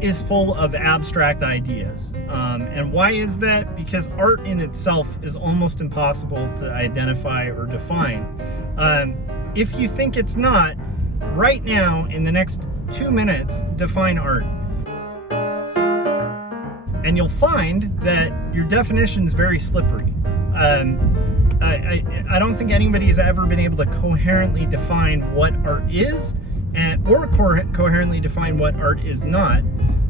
is full of abstract ideas. And why is that? Because art in itself is almost impossible to identify or define. If you think it's not, right now, in the next 2 minutes, define art. And you'll find that your definition is very slippery. I don't think anybody has ever been able to coherently define what art is, or coherently define what art is not.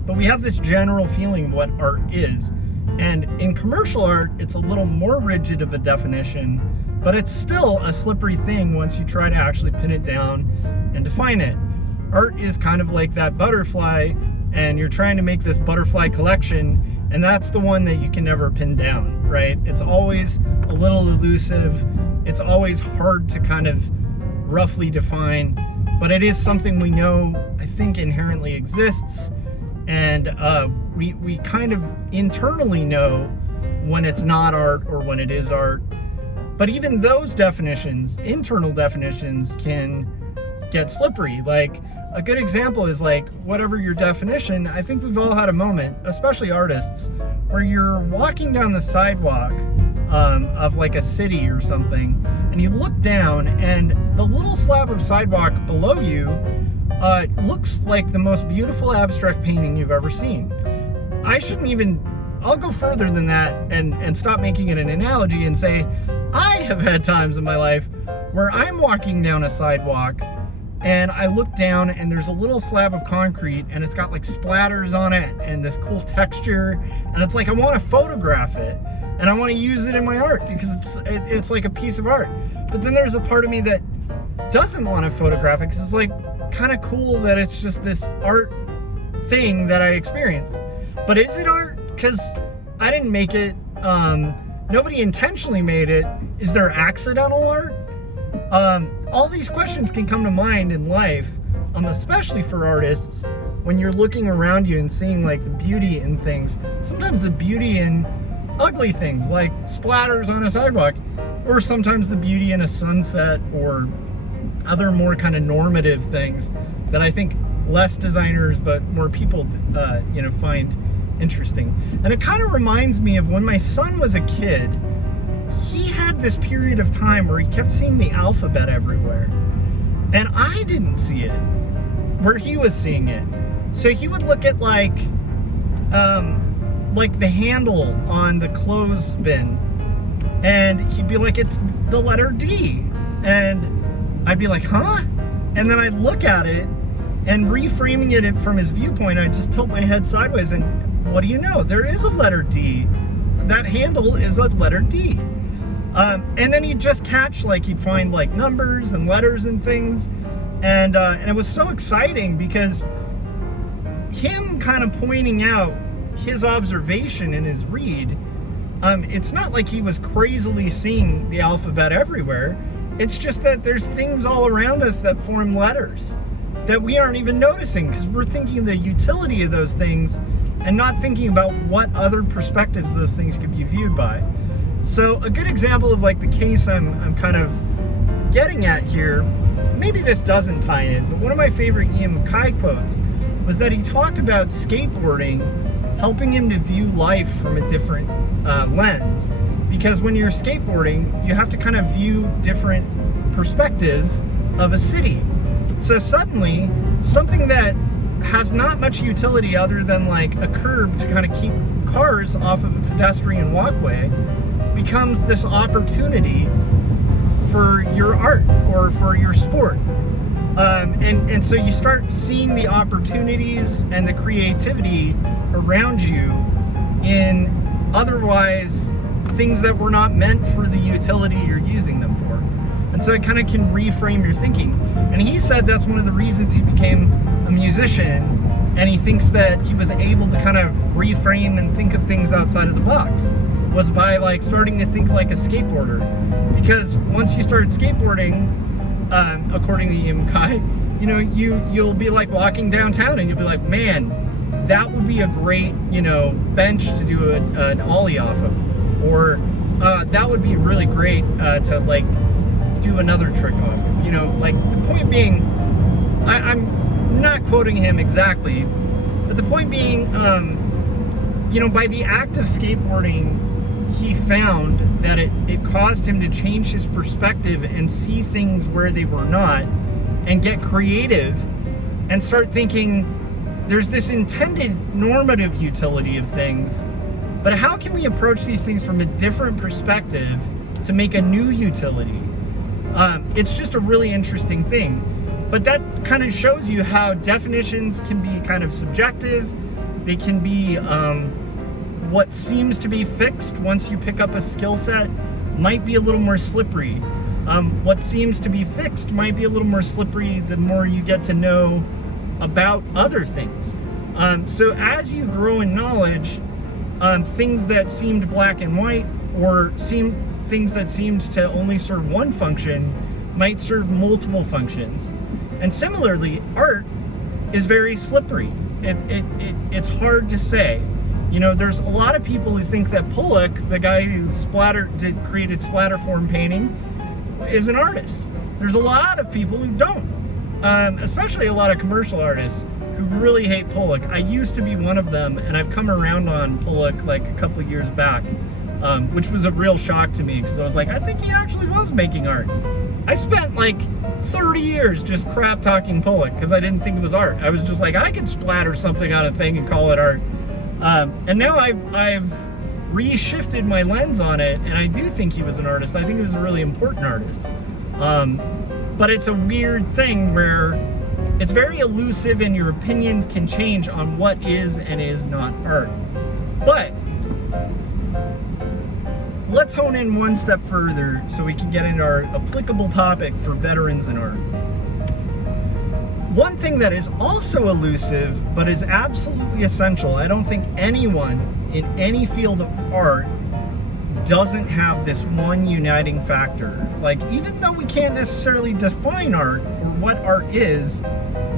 But we have this general feeling of what art is. And in commercial art, it's a little more rigid of a definition, but it's still a slippery thing once you try to actually pin it down and define it. Art is kind of like that butterfly, and you're trying to make this butterfly collection, and that's the one that you can never pin down, right? It's always a little elusive. It's always hard to kind of roughly define, but it is something we know, I think, inherently exists. And we kind of internally know when it's not art or when it is art. But even those definitions, internal definitions, can get slippery. Like, a good example is like, whatever your definition, I think we've all had a moment, especially artists, where you're walking down the sidewalk of like a city or something, and you look down and the little slab of sidewalk below you looks like the most beautiful abstract painting you've ever seen. I'll go further than that and stop making it an analogy and say, I have had times in my life where I'm walking down a sidewalk and I look down and there's a little slab of concrete and it's got like splatters on it and this cool texture, and it's like I want to photograph it and I want to use it in my art because it's like a piece of art. But then there's a part of me that doesn't want to photograph it because it's like kind of cool that it's just this art thing that I experienced. But is it art? Because I didn't make it. Nobody intentionally made it. Is there accidental art? All these questions can come to mind in life, especially for artists, when you're looking around you and seeing like the beauty in things. Sometimes the beauty in ugly things like splatters on a sidewalk, or sometimes the beauty in a sunset, or other more kind of normative things that I think less designers but more people find interesting. And it kind of reminds me of when my son was a kid. He had this period of time where he kept seeing the alphabet everywhere, and I didn't see it where he was seeing it. So he would look at like the handle on the clothes bin, and he'd be like, it's the letter D, and I'd be like, huh? And then I'd look at it, and reframing it from his viewpoint, I'd just tilt my head sideways, and what do you know? There is a letter D. That handle is a letter D. And then he'd just catch, like, he'd find like numbers and letters and things, and it was so exciting because him kind of pointing out his observation in his read, it's not like he was crazily seeing the alphabet everywhere. It's just that there's things all around us that form letters that we aren't even noticing because we're thinking the utility of those things and not thinking about what other perspectives those things could be viewed by. So a good example of like the case I'm kind of getting at here, maybe this doesn't tie in, but one of my favorite Ian MacKaye quotes was that he talked about skateboarding helping him to view life from a different lens. Because when you're skateboarding, you have to kind of view different perspectives of a city. So suddenly, something that has not much utility other than like a curb to kind of keep cars off of a pedestrian walkway becomes this opportunity for your art or for your sport. And so you start seeing the opportunities and the creativity around you in otherwise things that were not meant for the utility you're using them for. And so it kind of can reframe your thinking. And he said that's one of the reasons he became a musician, and he thinks that he was able to kind of reframe and think of things outside of the box was by like starting to think like a skateboarder. Because once you start skateboarding, according to Ian MacKaye, you'll be like walking downtown and you'll be like, man, that would be a great, bench to do an ollie off of, or that would be really great to like do another trick off of. Like the point being, I'm not quoting him exactly, But the point being, you know, by the act of skateboarding, he found that it caused him to change his perspective and see things where they were not, and get creative and start thinking there's this intended normative utility of things, but how can we approach these things from a different perspective to make a new utility? It's just a really interesting thing. But that kind of shows you how definitions can be kind of subjective. They can be what seems to be fixed once you pick up a skill set might be a little more slippery. What seems to be fixed might be a little more slippery the more you get to know about other things. So as you grow in knowledge, things that seemed black and white, or things that seemed to only serve one function, might serve multiple functions. And similarly, art is very slippery. It's hard to say. You know, there's a lot of people who think that Pollock, the guy who created splatterform painting, is an artist. There's a lot of people who don't, especially a lot of commercial artists who really hate Pollock. I used to be one of them, and I've come around on Pollock like a couple of years back, which was a real shock to me, because I was like, I think he actually was making art. I spent like 30 years just crap talking Pollock because I didn't think it was art. I was just like, I could splatter something on a thing and call it art. And now I've reshifted my lens on it, and I do think he was an artist. I think he was a really important artist. But it's a weird thing where it's very elusive, and your opinions can change on what is and is not art. But let's hone in one step further so we can get into our applicable topic for veterans in art. One thing that is also elusive, but is absolutely essential, I don't think anyone in any field of art doesn't have this one uniting factor. Like, even though we can't necessarily define art or what art is,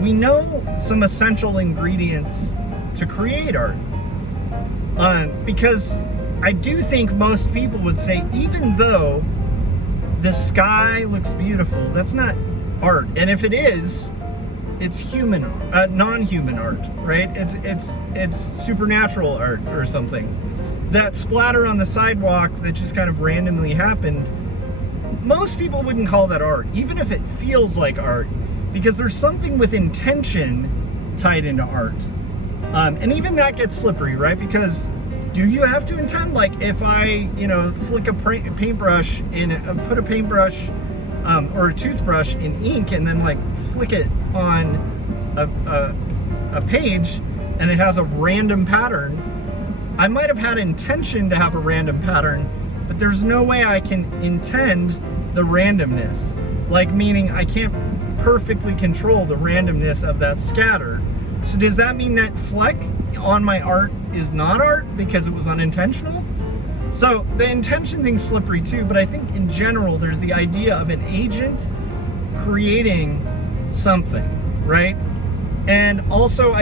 we know some essential ingredients to create art. Because I do think most people would say, even though the sky looks beautiful, that's not art. And if it is, it's human, non-human art, right? It's supernatural art or something. That splatter on the sidewalk that just kind of randomly happened, most people wouldn't call that art, even if it feels like art, because there's something with intention tied into art. And even that gets slippery, right? Because do you have to intend, like, if I, flick a paintbrush put a paintbrush or a toothbrush in ink and then like flick it on a page and it has a random pattern, I might have had intention to have a random pattern, but there's no way I can intend the randomness. Like, meaning I can't perfectly control the randomness of that scatter. So does that mean that fleck on my art is not art because it was unintentional? So the intention thing's slippery too, but I think in general there's the idea of an agent creating something, right? And also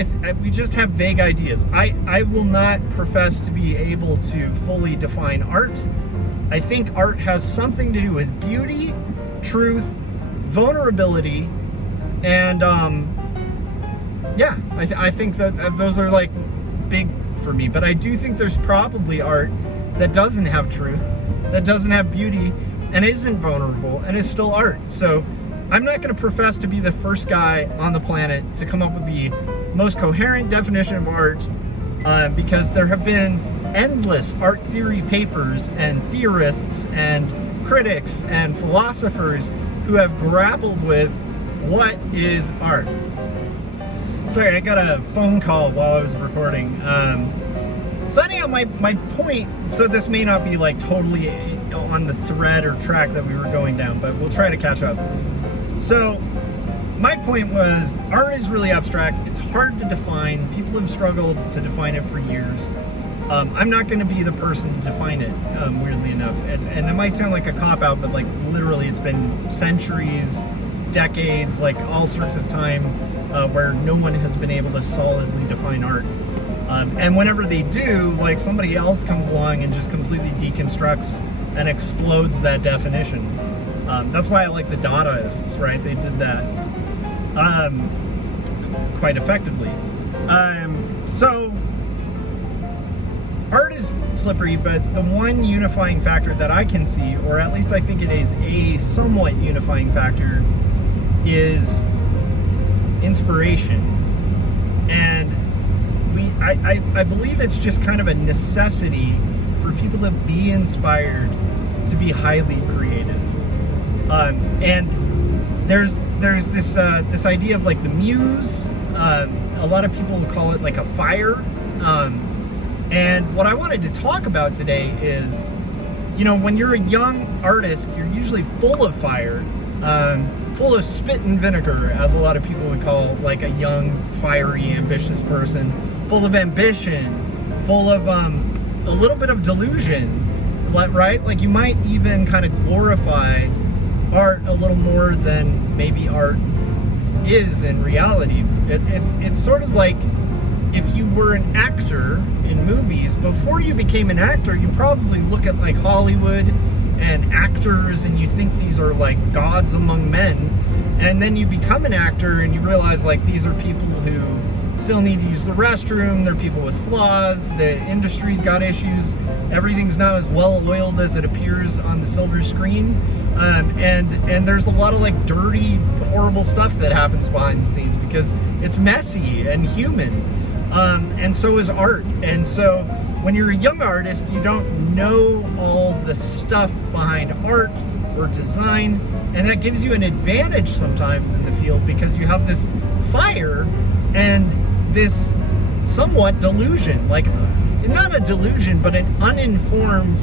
we just have vague ideas. I will not profess to be able to fully define art. I think art has something to do with beauty, truth, vulnerability, and I think that those are like big for me. But I do think there's probably art that doesn't have truth, that doesn't have beauty, and isn't vulnerable, and is still art. So I'm not going to profess to be the first guy on the planet to come up with the most coherent definition of art, because there have been endless art theory papers and theorists and critics and philosophers who have grappled with what is art. Sorry, I got a phone call while I was recording. So anyhow, my point, so this may not be like totally on the thread or track that we were going down, but we'll try to catch up. So my point was, art is really abstract. It's hard to define. People have struggled to define it for years. I'm not going to be the person to define it, weirdly enough. And it might sound like a cop-out, but like literally it's been centuries, decades, like all sorts of time where no one has been able to solidly define art. And whenever they do, like, somebody else comes along and just completely deconstructs and explodes that definition. That's why I like the Dadaists, right? They did that quite effectively. So art is slippery, but the one unifying factor that I can see, or at least I think it is a somewhat unifying factor, is inspiration. And I believe it's just kind of a necessity for people to be inspired, to be highly creative. And there's this idea of like the muse. A lot of people call it like a fire. And what I wanted to talk about today is, you know, when you're a young artist, you're usually full of fire, full of spit and vinegar, as a lot of people would call like a young, fiery, ambitious person, full of ambition, full of a little bit of delusion, right? Like you might even kind of glorify art a little more than maybe art is in reality. It's sort of like if you were an actor in movies, before you became an actor, you probably look at like Hollywood and actors and you think these are like gods among men, and then you become an actor and you realize like these are people who still need to use the restroom, they're people with flaws, the industry's got issues, everything's not as well oiled as it appears on the silver screen, and there's a lot of like dirty, horrible stuff that happens behind the scenes because it's messy and human, and so is art. And so when you're a young artist, you don't know all the stuff behind art or design, and that gives you an advantage sometimes in the field because you have this fire and this somewhat delusion, like not a delusion, but an uninformed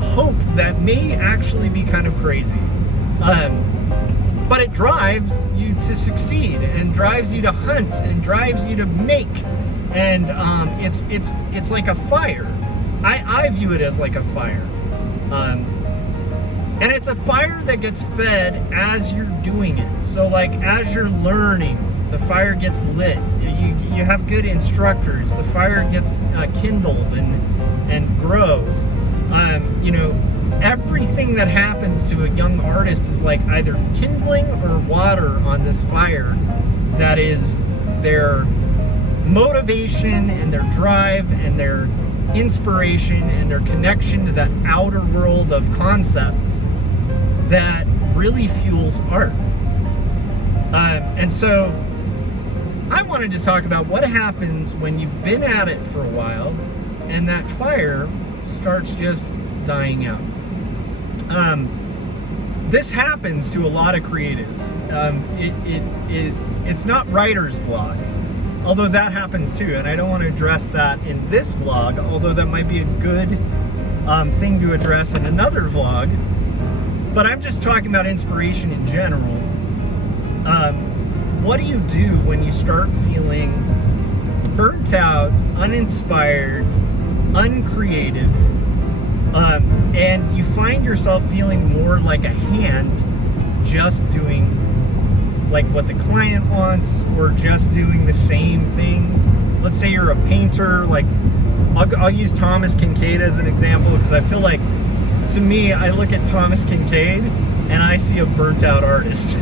hope that may actually be kind of crazy. But it drives you to succeed and drives you to hunt and drives you to make. And it's like a fire. I view it as like a fire. And it's a fire that gets fed as you're doing it. So like as you're learning, the fire gets lit. You have good instructors. The fire gets kindled and grows. You know, everything that happens to a young artist is like either kindling or water on this fire that is their motivation and their drive and their inspiration and their connection to that outer world of concepts that really fuels art. And so I wanted to talk about what happens when you've been at it for a while and that fire starts just dying out. This happens to a lot of creatives. It's not writer's block, although that happens too, and I don't want to address that in this vlog, although that might be a good thing to address in another vlog. But I'm just talking about inspiration in general. What do you do when you start feeling burnt out, uninspired, uncreative, and you find yourself feeling more like a hand, just doing like what the client wants, or just doing the same thing? Let's say you're a painter, like I'll use Thomas Kinkade as an example, because I feel like, to me, I look at Thomas Kinkade and I see a burnt out artist.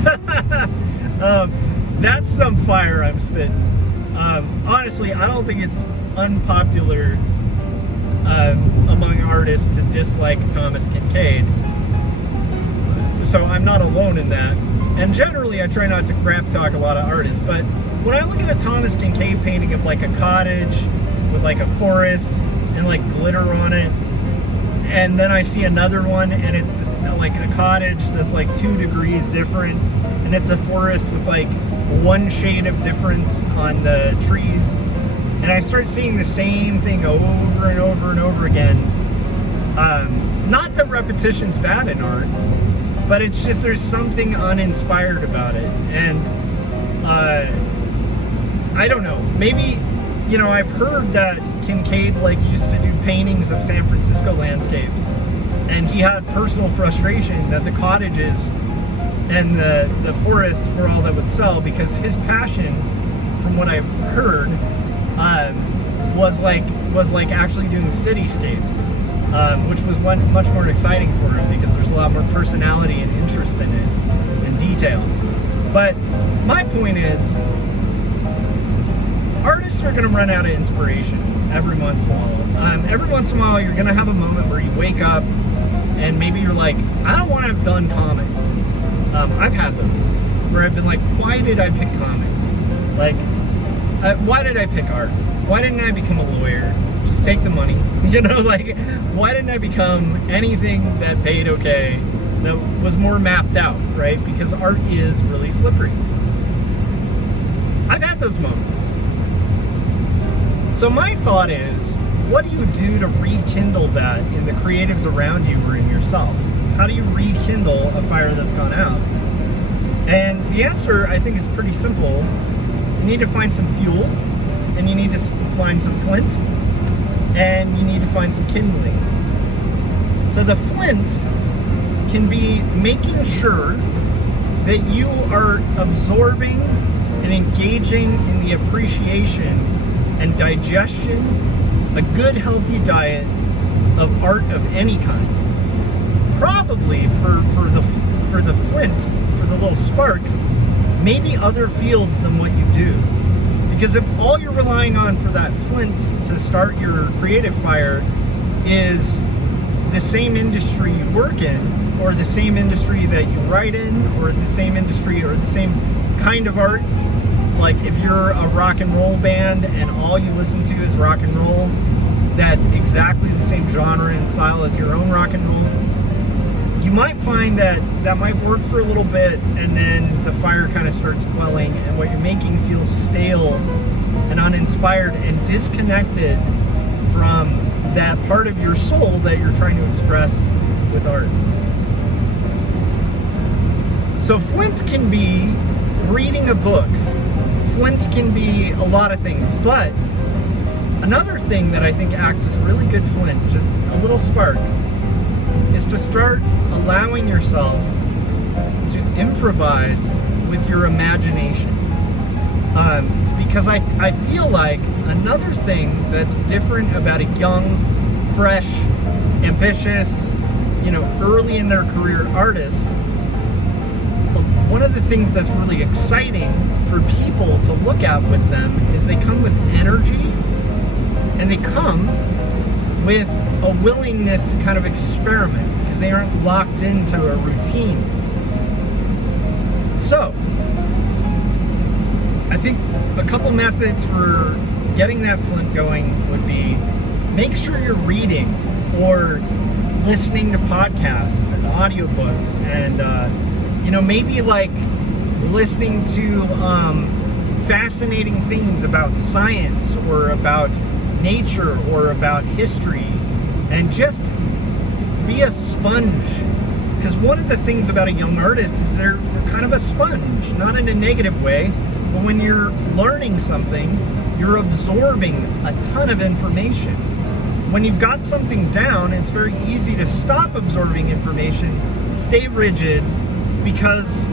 That's some fire I'm spitting. Honestly, I don't think it's unpopular among artists to dislike Thomas Kinkade. So I'm not alone in that. And generally, I try not to crap talk a lot of artists, but when I look at a Thomas Kinkade painting of like a cottage with like a forest and like glitter on it, and then I see another one and it's this, like a cottage that's like 2 degrees different, and it's a forest with like 1 shade of difference on the trees, and I start seeing the same thing over and over and over again. Not that repetition's bad in art, but it's just there's something uninspired about it. And I don't know, maybe, you know, I've heard that Kinkade like used to do paintings of San Francisco landscapes, and he had personal frustration that the cottages and the forests were all that would sell, because his passion, from what I've heard, was like actually doing cityscapes, which was much more exciting for him because there's a lot more personality and interest in it and detail. But my point is, artists are going to run out of inspiration every once in a while. Every once in a while, you're going to have a moment where you wake up and maybe you're like, I don't want to have done comics. I've had those where I've been like, why did I pick comics? Like, why did I pick art? Why didn't I become a lawyer? Just take the money. You know, like, why didn't I become anything that paid okay, that was more mapped out, right? Because art is really slippery. I've had those moments. So my thought is, what do you do to rekindle that in the creatives around you or in yourself? How do you rekindle a fire that's gone out? And the answer, I think, is pretty simple. You need to find some fuel, and you need to find some flint, and you need to find some kindling. So the flint can be making sure that you are absorbing and engaging in the appreciation and digestion, a good healthy diet of art of any kind. Probably for the flint, for the little spark, maybe other fields than what you do. Because if all you're relying on for that flint to start your creative fire is the same industry you work in, or the same industry that you write in, or the same industry or the same kind of art, like if you're a rock and roll band and all you listen to is rock and roll, that's exactly the same genre and style as your own rock and roll, you might find that that might work for a little bit, and then the fire kind of starts quelling, and what you're making feels stale and uninspired and disconnected from that part of your soul that you're trying to express with art. So flint can be reading a book. Flint can be a lot of things, but another thing that I think acts as really good flint, just a little spark, is to start allowing yourself to improvise with your imagination. Because I feel like another thing that's different about a young, fresh, ambitious, early in their career artist, one of the things that's really exciting for people to look at with them is they come with energy, and they come with a willingness to kind of experiment because they aren't locked into a routine. So, I think a couple methods for getting that flint going would be make sure you're reading or listening to podcasts and audiobooks, and maybe like listening to fascinating things about science or about nature or about history, and just be a sponge. Because one of the things about a young artist is they're kind of a sponge, not in a negative way, but when you're learning something, you're absorbing a ton of information. When you've got something down, it's very easy to stop absorbing information, stay rigid, because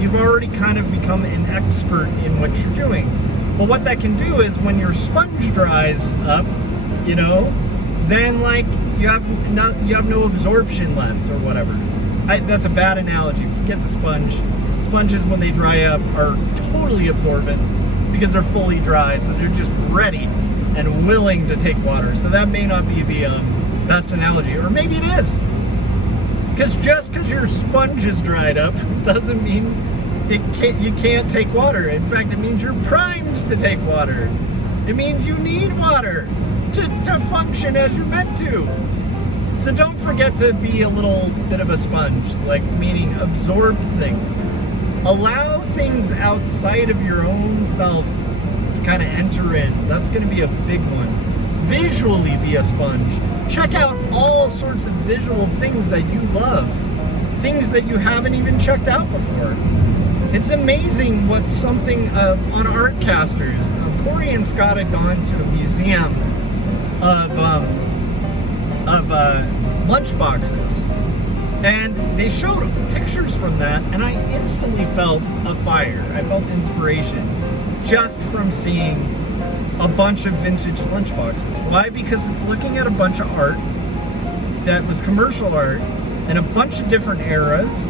you've already kind of become an expert in what you're doing. But what that can do is when your sponge dries up, then like you have no absorption left or whatever. That's a bad analogy. Forget the sponge. Sponges, when they dry up, are totally absorbent because they're fully dry, so they're just ready and willing to take water. So that may not be the best analogy, or maybe it is. Because just because your sponge is dried up doesn't mean you can't take water. In fact, it means you're primed to take water. It means you need water to function as you're meant to. So don't forget to be a little bit of a sponge, like meaning absorb things. Allow things outside of your own self to kind of enter in. That's going to be a big one. Visually be a sponge. Check out all sorts of visual things that you love. Things that you haven't even checked out before. It's amazing what something on Artcasters. Corey and Scott had gone to a museum of lunchboxes, and they showed pictures from that, and I instantly felt a fire. I felt inspiration just from seeing a bunch of vintage lunchboxes. Why? Because it's looking at a bunch of art that was commercial art in a bunch of different eras,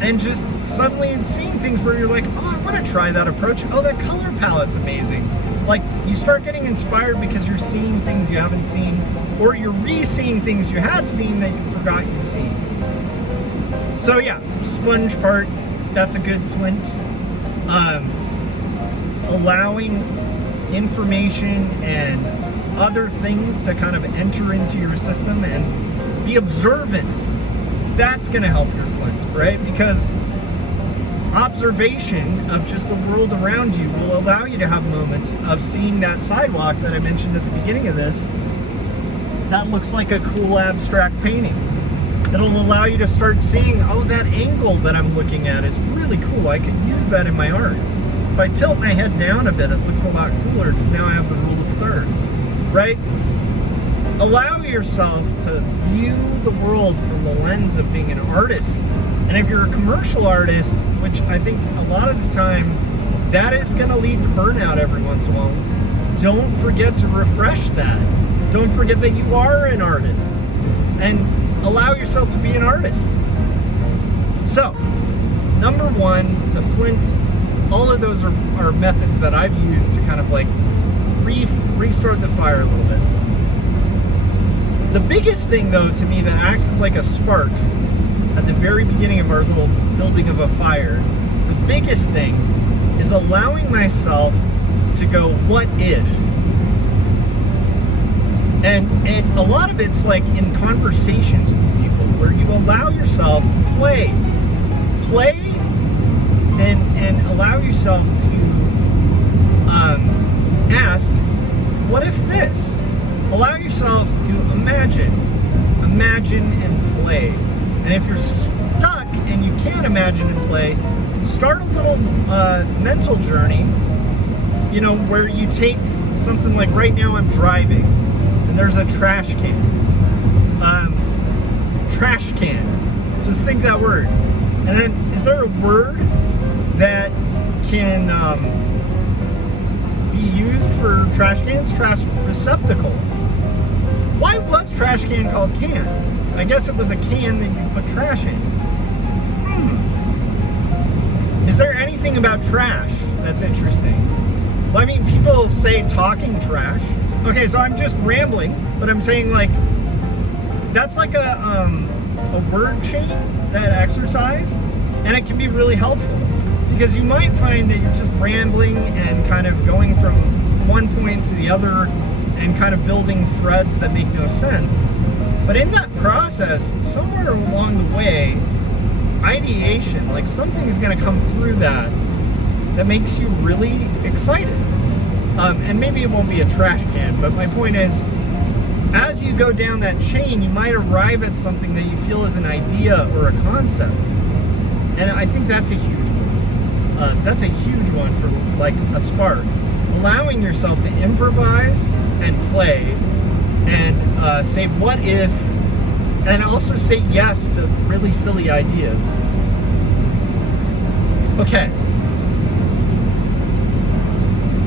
and just suddenly seeing things where you're like, oh, I want to try that approach. Oh, that color palette's amazing. Like, you start getting inspired because you're seeing things you haven't seen, or you're re-seeing things you had seen that you forgot you'd seen. So yeah, sponge part, that's a good flint. Allowing information and other things to kind of enter into your system and be observant, that's going to help your flint, right? Because observation of just the world around you will allow you to have moments of seeing that sidewalk that I mentioned at the beginning of this that looks like a cool abstract painting. It'll allow you to start seeing, oh, that angle that I'm looking at is really cool. I could use that in my art. If I tilt my head down a bit, it looks a lot cooler because now I have the rule of thirds, right? Allow yourself to view the world from the lens of being an artist. And if you're a commercial artist, which I think a lot of the time, that is going to lead to burnout every once in a while, don't forget to refresh that. Don't forget that you are an artist. And allow yourself to be an artist. So, number one, the flint, all of those are methods that I've used to kind of like restart the fire a little bit. The biggest thing though to me that acts as like a spark at the very beginning of our little building of a fire, the biggest thing is allowing myself to go, what if? And a lot of it's like in conversations with people where you allow yourself to play and allow yourself to ask, what if this? Allow yourself to imagine and play. And if you're stuck and you can't imagine and play, start a little mental journey, you know, where you take something like right now I'm driving and there's a trash can. Trash can. Just think that word. And then, is there a word that can be used for trash cans? Trash receptacle. Why was trash can called can? I guess it was a can that you put trash in. Is there anything about trash that's interesting? Well, I mean, people say talking trash. Okay, so I'm just rambling, but I'm saying like, that's like a word chain, that exercise, and it can be really helpful. Because you might find that you're just rambling and kind of going from one point to the other and kind of building threads that make no sense. But in that process, somewhere along the way, ideation, like something's going to come through that makes you really excited. And maybe it won't be a trash can, but my point is, as you go down that chain, you might arrive at something that you feel is an idea or a concept. And I think that's a huge one. That's a huge one for like a spark. Allowing yourself to improvise and play and say what if, and also say yes to really silly ideas. Okay.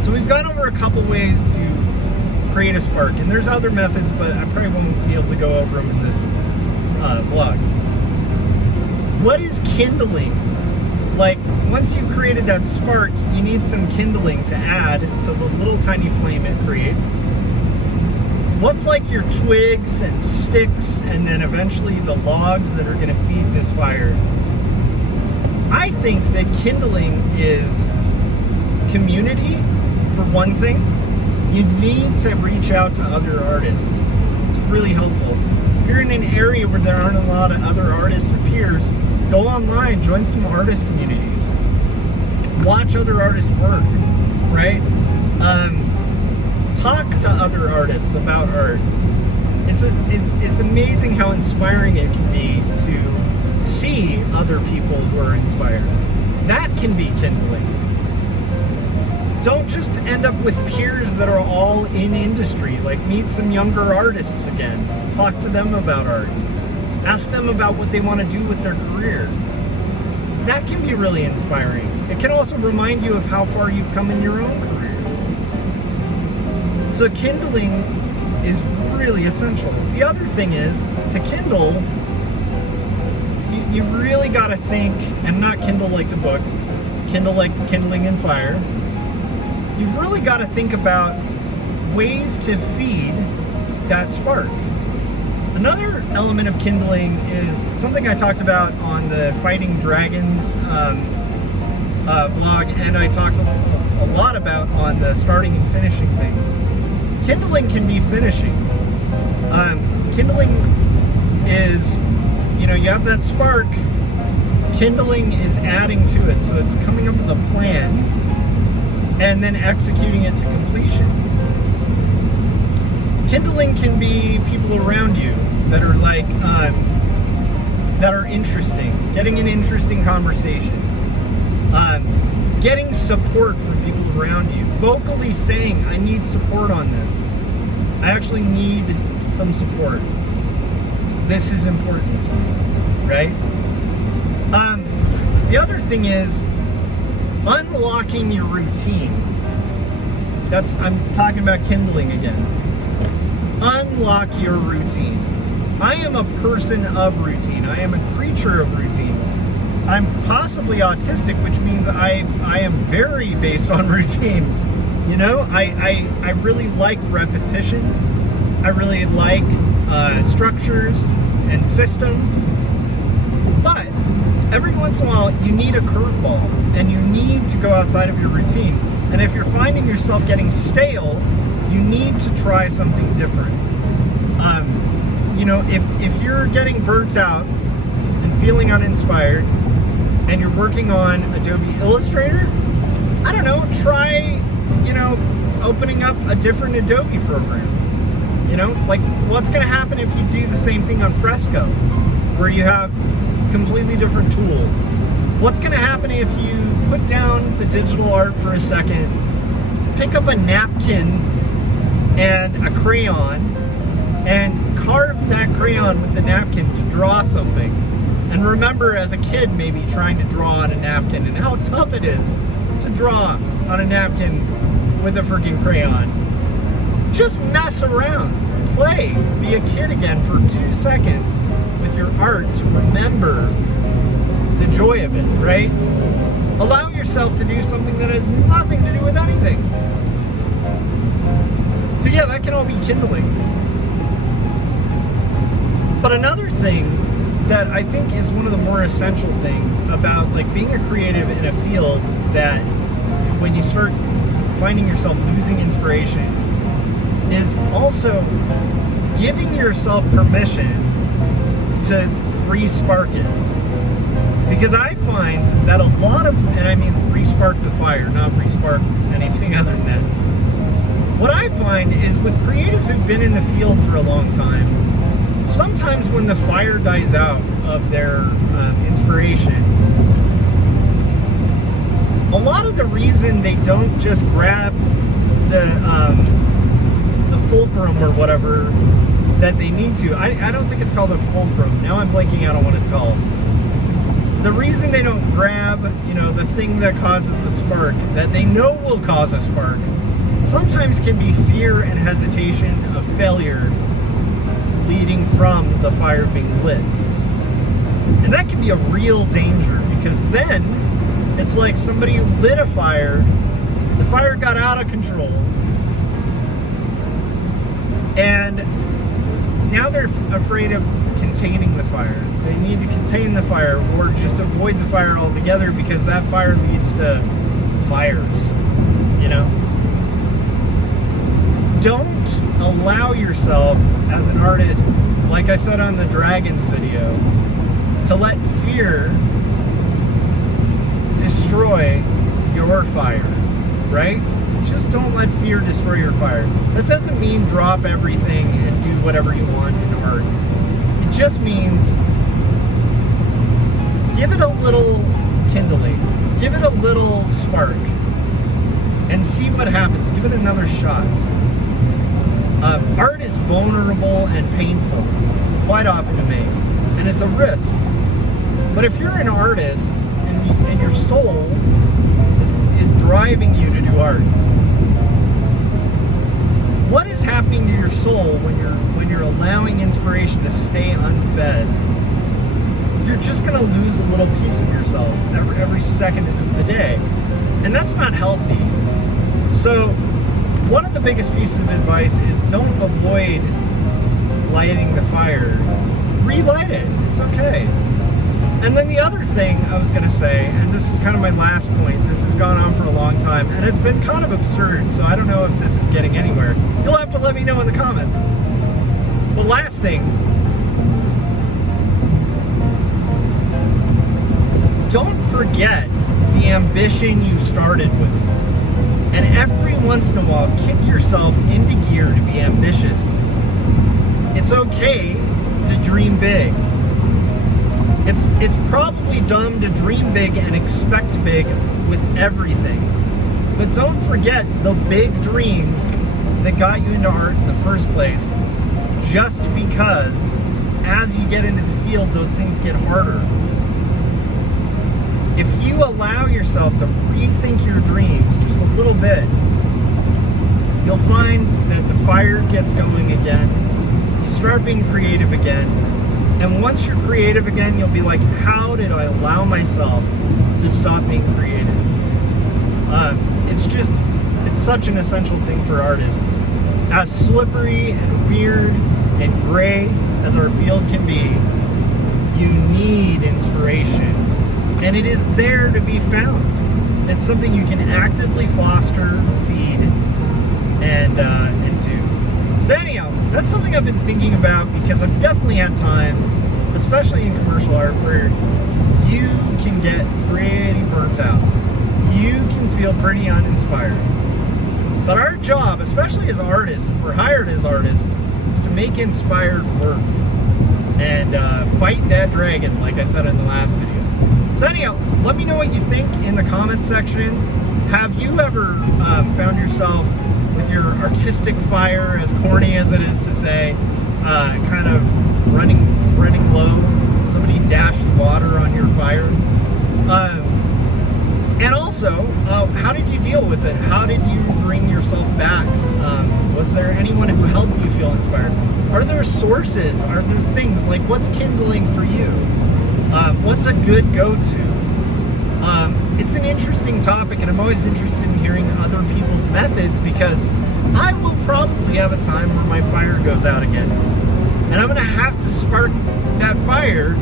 So we've gone over a couple ways to create a spark, and there's other methods, but I probably won't be able to go over them in this vlog. What is kindling? Like, once you've created that spark, you need some kindling to add to the little tiny flame it creates. What's like your twigs and sticks, and then eventually the logs that are going to feed this fire? I think that kindling is community, for one thing. You need to reach out to other artists. It's really helpful. If you're in an area where there aren't a lot of other artists or peers, go online, join some artist communities. Watch other artists work, right? Talk to other artists about art. It's amazing how inspiring it can be to see other people who are inspired. That can be kindling. Don't just end up with peers that are all in industry. Like, meet some younger artists again. Talk to them about art. Ask them about what they want to do with their career. That can be really inspiring. It can also remind you of how far you've come in your own career. So kindling is really essential. The other thing is, to kindle, you really got to think, and not kindle like the book, kindle like kindling in fire. You've really got to think about ways to feed that spark. Another element of kindling is something I talked about on the Fighting Dragons vlog, and I talked a lot about on the starting and finishing things. Kindling can be finishing. Kindling is, you have that spark. Kindling is adding to it, so it's coming up with a plan and then executing it to completion. Kindling can be people around you that are that are interesting, getting in interesting conversations, getting support from people around you, vocally saying, I need support on this. I actually need some support. This is important to me, right? The other thing is unlocking your routine. I'm talking about kindling again. Unlock your routine. I am a person of routine. I am a creature of routine. I'm possibly autistic, which means I am very based on routine. I really like repetition. I really like structures and systems. But every once in a while, you need a curveball, and you need to go outside of your routine. And if you're finding yourself getting stale, you need to try something different. If you're getting burnt out and feeling uninspired, and you're working on Adobe Illustrator, I don't know, try, opening up a different Adobe program. What's going to happen if you do the same thing on Fresco, where you have completely different tools? What's going to happen if you put down the digital art for a second, pick up a napkin and a crayon, and carve that crayon with the napkin to draw something? And remember, as a kid, maybe trying to draw on a napkin and how tough it is to draw on a napkin with a freaking crayon. Just mess around, play, be a kid again for 2 seconds with your art to remember the joy of it, right? Allow yourself to do something that has nothing to do with anything. So yeah, that can all be kindling. But another thing that I think is one of the more essential things about being a creative in a field, that when you start finding yourself losing inspiration, is also giving yourself permission to re-spark it. Because I find that a lot of, and I mean re-spark the fire, not re-spark anything other than that. What I find is with creatives who've been in the field for a long time, sometimes when the fire dies out of their inspiration, a lot of the reason they don't just grab the fulcrum or whatever that they need to, I don't think it's called a fulcrum. Now I'm blanking out on what it's called. The reason they don't grab, the thing that causes the spark, that they know will cause a spark, sometimes can be fear and hesitation of failure leading from the fire being lit. And that can be a real danger, because then it's like somebody lit a fire, the fire got out of control, and now they're afraid of containing the fire. They need to contain the fire or just avoid the fire altogether, because that fire leads to fires, Don't allow yourself as an artist, like I said on the Dragons video, to let fear destroy your fire, right? Just don't let fear destroy your fire. That doesn't mean drop everything and do whatever you want in art. It just means give it a little kindling, give it a little spark, and see what happens. Give it another shot. Art is vulnerable and painful quite often to make, and it's a risk. But if you're an artist and your soul is driving you to do art, what is happening to your soul when you're allowing inspiration to stay unfed? You're just going to lose a little piece of yourself every second of the day, and that's not healthy. So one of the biggest pieces of advice is don't avoid lighting the fire. Relight it. It's okay. And then the other thing I was going to say, and this is kind of my last point, this has gone on for a long time, and it's been kind of absurd, so I don't know if this is getting anywhere. You'll have to let me know in the comments. The last thing, don't forget the ambition you started with. And every once in a while, kick yourself into gear to be ambitious. It's okay to dream big. It's probably dumb to dream big and expect big with everything. But don't forget the big dreams that got you into art in the first place, just because as you get into the field, those things get harder. If you allow yourself to rethink your dreams just a little bit, you'll find that the fire gets going again. You start being creative again. And once you're creative again, you'll be like, how did I allow myself to stop being creative? It's such an essential thing for artists. As slippery and weird and gray as our field can be, you need inspiration. And it is there to be found. It's something you can actively foster, feed, and do. So anyhow, that's something I've been thinking about, because I've definitely had times, especially in commercial art, where you can get pretty burnt out. You can feel pretty uninspired. But our job, especially as artists, if we're hired as artists, is to make inspired work and fight that dragon, like I said in the last video. So anyhow, let me know what you think in the comments section. Have you ever found yourself with your artistic fire, as corny as it is to say, kind of running low? Somebody dashed water on your fire? And also, how did you deal with it? How did you bring yourself back? Was there anyone who helped you feel inspired? Are there sources? Are there things like, what's kindling for you? What's a good go-to? It's an interesting topic, and I'm always interested in hearing other people's methods, because I will probably have a time where my fire goes out again. And I'm going to have to spark that fire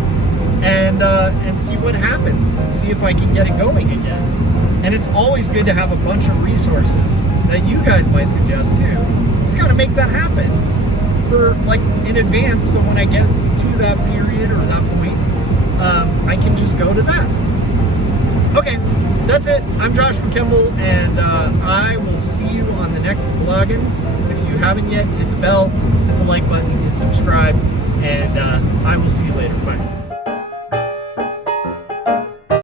and see what happens, and see if I can get it going again. And it's always good to have a bunch of resources that you guys might suggest too, to kind of make that happen for, like, in advance, so when I get to that period or that point, I can just go to that. Okay, that's it. I'm Joshua Kimball, and I will see you on the next vloggins. If you haven't yet, hit the bell, hit the like button, hit subscribe, and I will see you later. Bye.